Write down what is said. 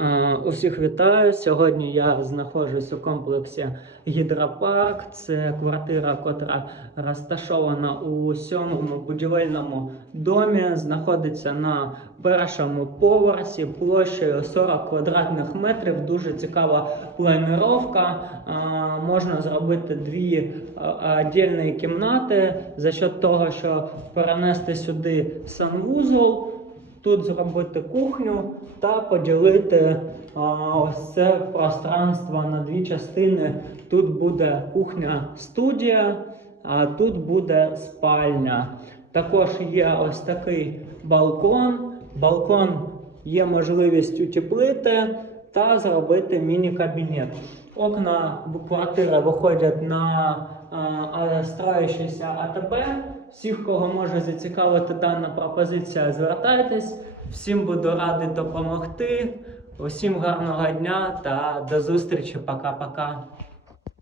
Е, Усіх вітаю. Сьогодні я знаходжусь у комплексі Гідропарк. Це квартира, котра розташована у сьомому будівельному домі. Знаходиться на першому поверсі площею 40 квадратних метрів. Дуже цікава планіровка. Е, Можна зробити дві е, отдільні кімнати за счет того, що перенести сюди санвузол тут зробити кухню та поділити а, ось це пространство на дві частини. Тут буде кухня-студія, а тут буде спальня. Також є ось такий балкон. Балкон є можливість утеплити та зробити міні-кабінет. Окна квартири виходять на а, строящийся АТБ. Всіх, кого може зацікавити дана пропозиція, звертайтесь. Всім буду радий допомогти. Усім гарного дня та до зустрічі. Пока-пока.